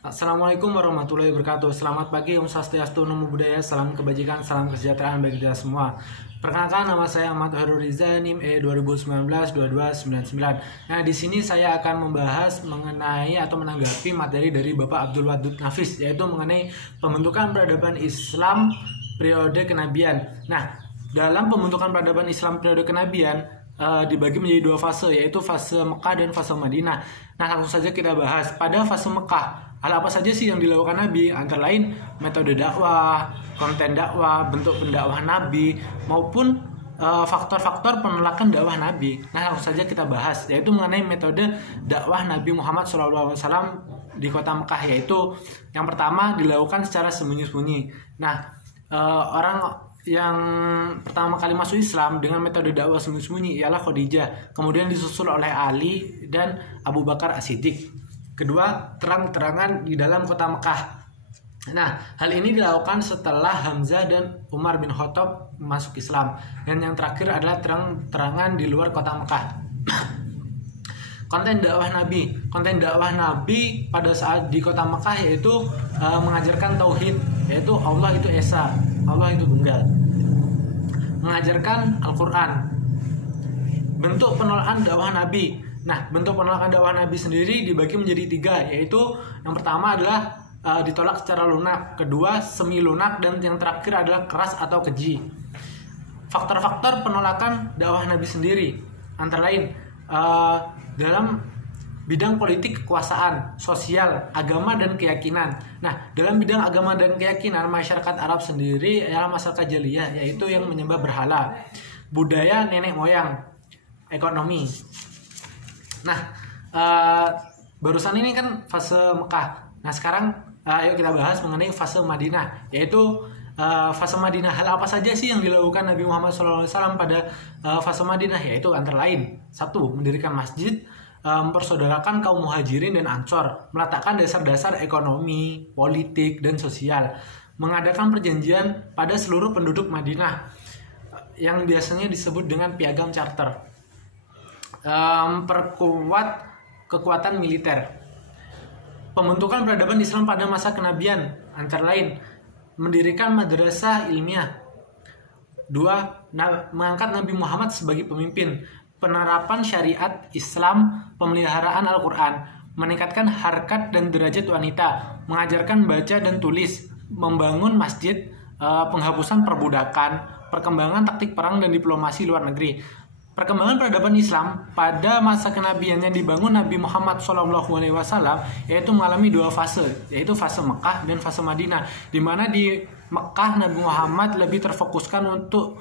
Assalamualaikum warahmatullahi wabarakatuh. Selamat pagi, Om Swastiastu, Namo Buddhaya, salam kebajikan, salam kesejahteraan bagi kita semua. Perkenalkan, nama saya Ahmad Hairul Riza, NIM E 2019-2299. Nah, di sini saya akan membahas mengenai atau menanggapi materi dari Bapak Abdul Wadud Nafis, yaitu mengenai pembentukan peradaban Islam periode kenabian. Nah, dalam pembentukan peradaban Islam periode kenabian dibagi menjadi dua fase, yaitu fase Mekah dan fase Madinah. Nah, langsung saja kita bahas. Pada fase Mekah, hal apa saja sih yang dilakukan Nabi? Antara lain metode dakwah, konten dakwah, bentuk pendakwah Nabi, maupun faktor-faktor penolakan dakwah Nabi. Nah, langsung saja kita bahas, yaitu mengenai metode dakwah Nabi Muhammad SAW di kota Mekah, yaitu yang pertama dilakukan secara sembunyi-sembunyi. Nah, orang yang pertama kali masuk Islam dengan metode dakwah sembunyi-sembunyi ialah Khadijah, kemudian disusul oleh Ali dan Abu Bakar As-Siddiq. Kedua, terang-terangan di dalam kota Mekah. Nah, hal ini dilakukan setelah Hamzah dan Umar bin Khattab masuk Islam. Dan yang terakhir adalah terang-terangan di luar kota Mekah. Konten dakwah Nabi pada saat di kota Mekah yaitu mengajarkan tauhid, yaitu Allah itu esa, Allah itu tunggal. Mengajarkan Al-Quran. Bentuk penolakan dakwah Nabi. Nah, bentuk penolakan dakwah Nabi sendiri dibagi menjadi tiga, yaitu yang pertama adalah ditolak secara lunak, kedua semi lunak, dan yang terakhir adalah keras atau keji. Faktor-faktor penolakan dakwah Nabi sendiri antara lain dalam bidang politik, kekuasaan, sosial, agama, dan keyakinan. Nah, dalam bidang agama dan keyakinan, masyarakat Arab sendiri adalah masyarakat Jaliyah, yaitu yang menyembah berhala, budaya nenek moyang, ekonomi. Nah, barusan ini kan fase Mekah. Nah, sekarang ayo kita bahas mengenai fase Madinah, yaitu fase Madinah. Hal apa saja sih yang dilakukan Nabi Muhammad SAW pada fase Madinah? Yaitu antara lain, satu, mendirikan masjid, mempersaudarakan kaum muhajirin dan ansor, meletakkan dasar-dasar ekonomi, politik, dan sosial, mengadakan perjanjian pada seluruh penduduk Madinah yang biasanya disebut dengan piagam charter, perkuat kekuatan militer, pembentukan peradaban Islam pada masa kenabian, antara lain mendirikan madrasah ilmiah, dua, mengangkat Nabi Muhammad sebagai pemimpin, penerapan syariat Islam, pemeliharaan Al-Quran, meningkatkan harkat dan derajat wanita, mengajarkan baca dan tulis, membangun masjid, penghapusan perbudakan, perkembangan taktik perang dan diplomasi luar negeri. Perkembangan peradaban Islam pada masa kenabian yang dibangun Nabi Muhammad SAW yaitu mengalami dua fase, yaitu fase Mekah dan fase Madinah, di mana di Mekah Nabi Muhammad lebih terfokuskan untuk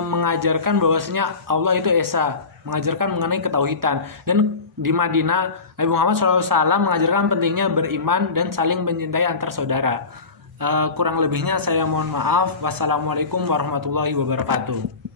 mengajarkan bahwasanya Allah itu esa, mengajarkan mengenai ketauhidan, dan di Madinah Nabi Muhammad SAW mengajarkan pentingnya beriman dan saling mencintai antar saudara. Kurang lebihnya saya mohon maaf. Wassalamualaikum warahmatullahi wabarakatuh.